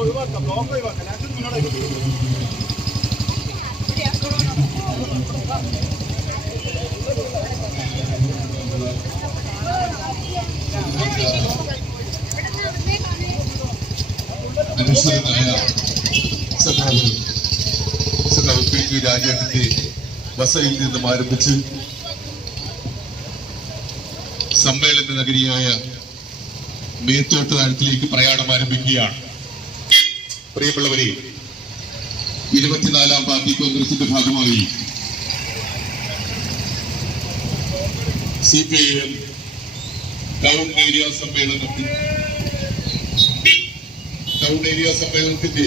ഒഴിവാക്കാം, ബ്ലോക്ക് ഒഴിവാക്കാം. നാഷണൽ മുന്നോട്ടേക്ക് അനുസൃതനായ സഖാവ് പി രാജേന്ദ്രന്റെ വസതിയിൽ നിന്നും ആരംഭിച്ച് സമ്മേളന നഗരിയായ മേത്തോട്ട് താഴത്തിലേക്ക് പ്രയാണം ആരംഭിക്കുകയാണ്. പ്രിയമുള്ളവരെ, 24ാം പാർട്ടി കോൺഗ്രസിന്റെ ഭാഗമായി CPIM ടൗൺ ഏരിയ സമ്മേളനത്തിന്റെ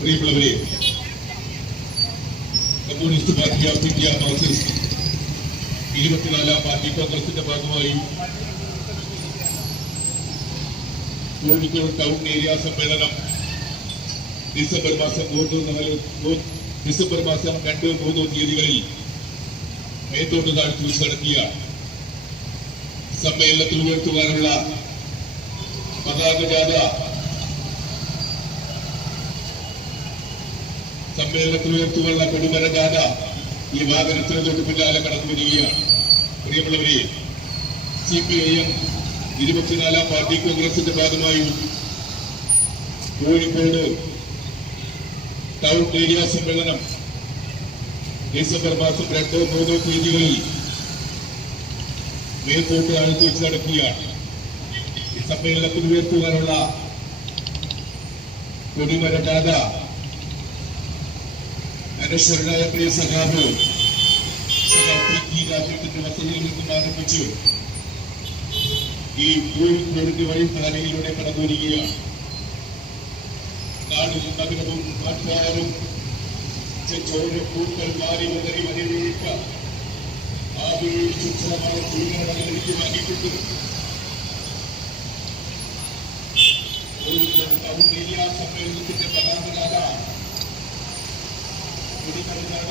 പ്രിയമുള്ളവരെ, communist party of India Marxist 24ാം party കോൺഗ്രസിന്റെ ഭാഗമായി കോഴിക്കോട് ടൗൺ ഏരിയ സമ്മേളനം ഡിസംബർ മാസം 2, 3 തീയതികളിൽ മേത്തോട്ട് താഴ്ത്തി വെച്ച് നടത്തിയ സമ്മേളനത്തിൽ ഉയർത്തുവാനുള്ള പതാക ജാഥ കൊടിമര ജാഥ ഈ വാഹനത്തിന് തൊട്ട് പിന്നാലെ കടന്നു വരികയാണ്. പ്രിയമുള്ളവരെ, CPIM 24ാം പാർട്ടി കോൺഗ്രസിന്റെ ഭാഗമായി കോഴിക്കോട് ടൗൺ ഏരിയ സമ്മേളനം ഡിസംബർ മാസം 2, 3 തീയതികളിൽ മേത്തോട്ട് താഴ്ത്തി വെച്ച് നടക്കുകയാണ്. ഈ സമ്മേളനത്തിൽ ഉയർത്തുവാനുള്ള കൊടിമര ജാഥ അനശ്വരനായ പ്രിയ സഖാവ് രാജ്യത്തിന്റെ വസതിയിൽ നിന്നും ആരംഭിച്ചു ഈ കോഴിക്കോടിന്റെ വഴിധാരയിലൂടെ കടന്നുവരികയാണ്. നാടും നഗരവും നാട്ടുകാരും ചോരപ്പൂക്കൾ മാറി വന്നറി വരവേൽക്ക ആവേശമായ കുടിമരങ്ങളിലേക്ക് വാങ്ങിക്കൊണ്ട് കോഴിക്കോട് ടൗൺ ഏരിയ സമ്മേളനത്തിന്റെ പതാക കൊടിമരജാഥ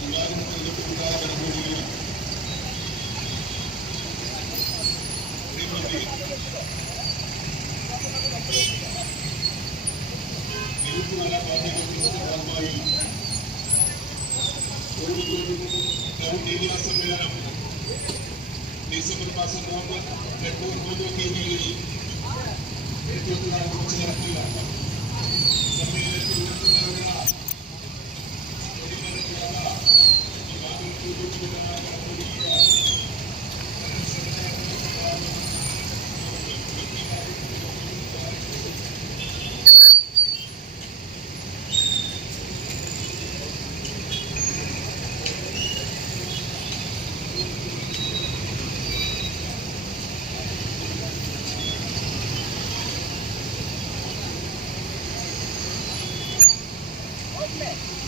വിവാദത്തിൽ തൊട്ടുകൂടാതെ കടന്നുവരികയാണ്. സമ്മേളനം ഡിസംബർ മാസം 2, 3 തീയതികളിൽ നടക്കുക. സമ്മേളനത്തിൽ ഉയർത്തുന്നതിനുള്ള Okay.